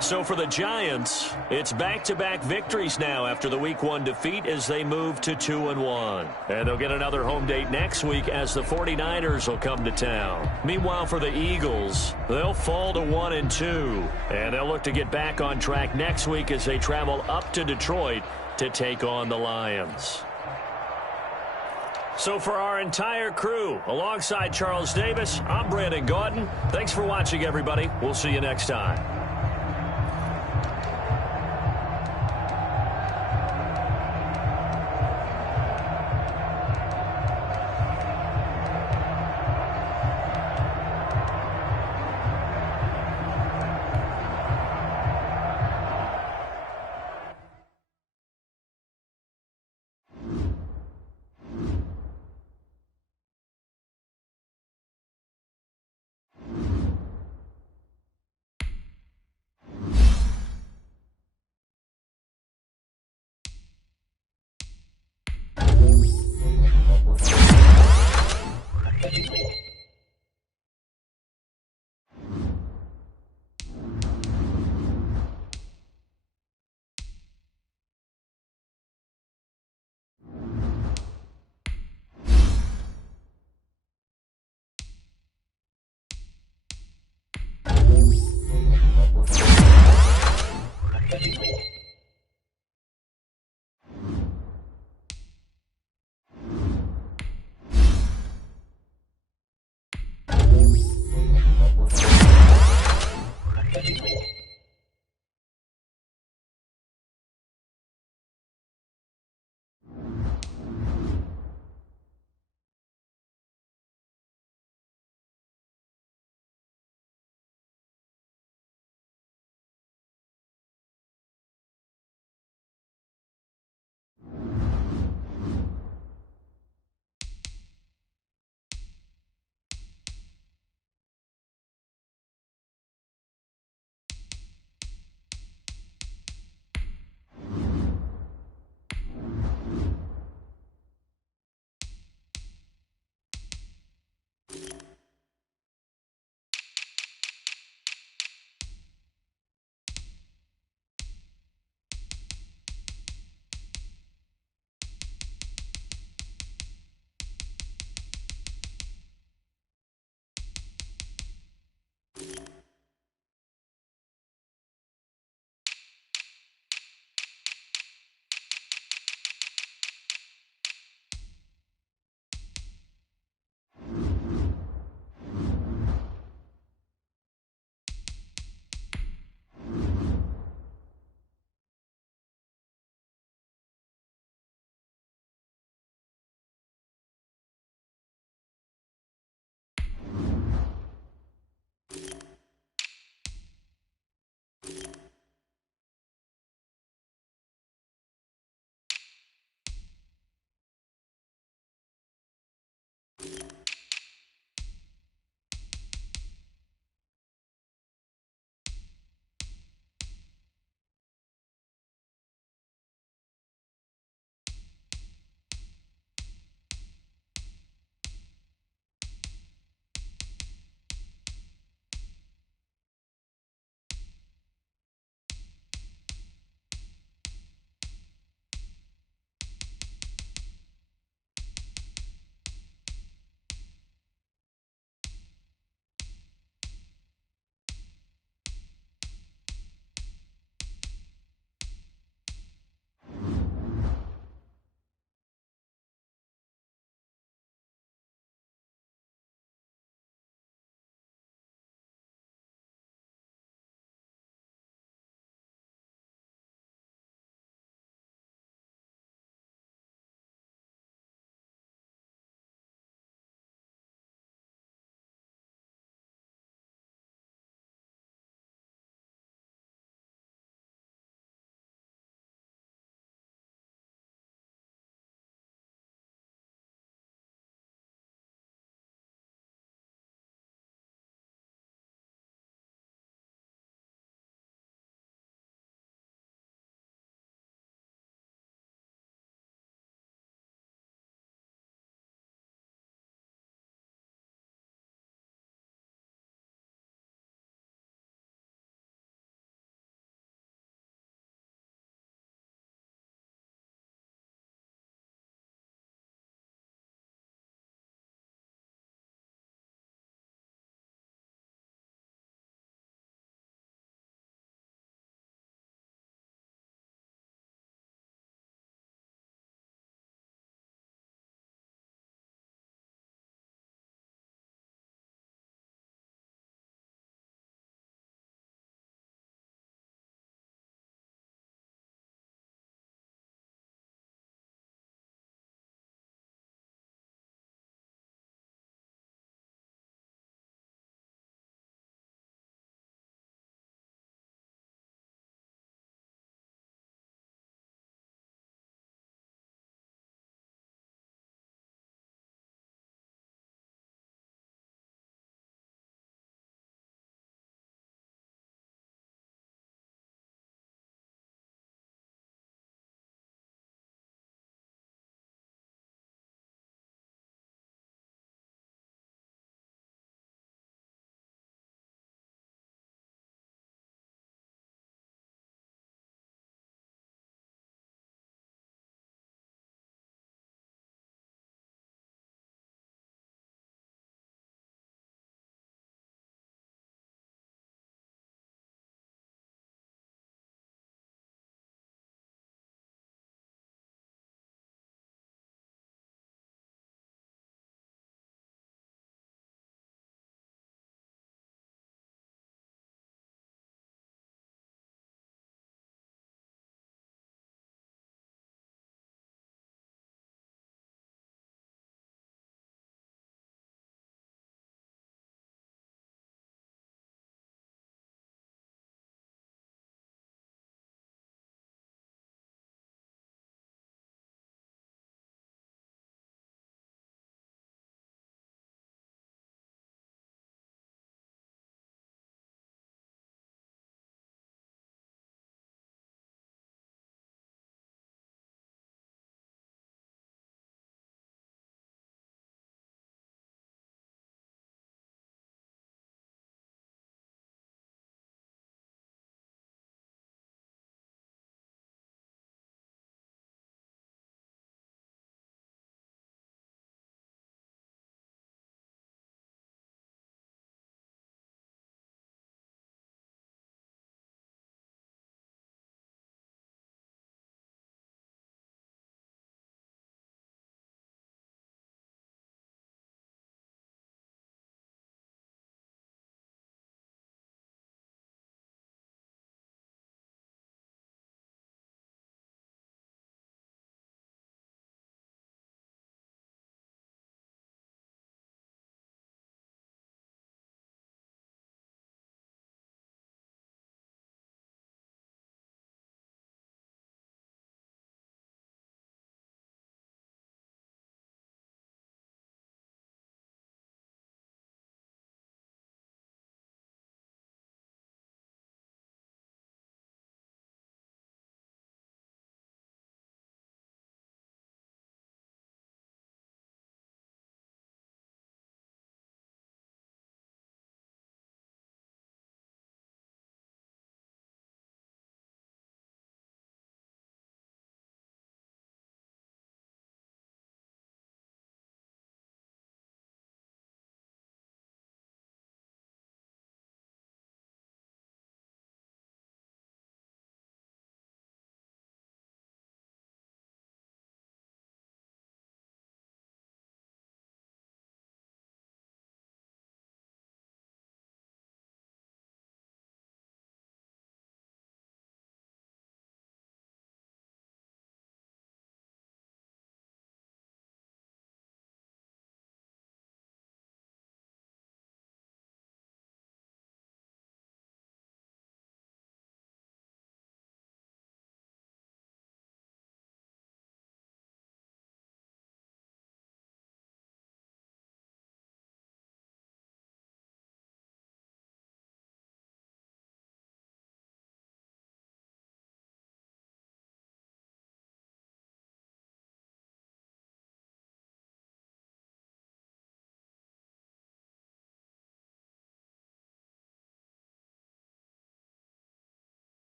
So for the Giants, it's back-to-back victories now after the Week 1 defeat as they move to 2-1. And they'll get another home date next week as the 49ers will come to town. Meanwhile, for the Eagles, they'll fall to 1-2. And they'll look to get back on track next week as they travel up to Detroit to take on the Lions. So for our entire crew, alongside Charles Davis, I'm Brandon Gaudin. Thanks for watching, everybody. We'll see you next time. Thank you.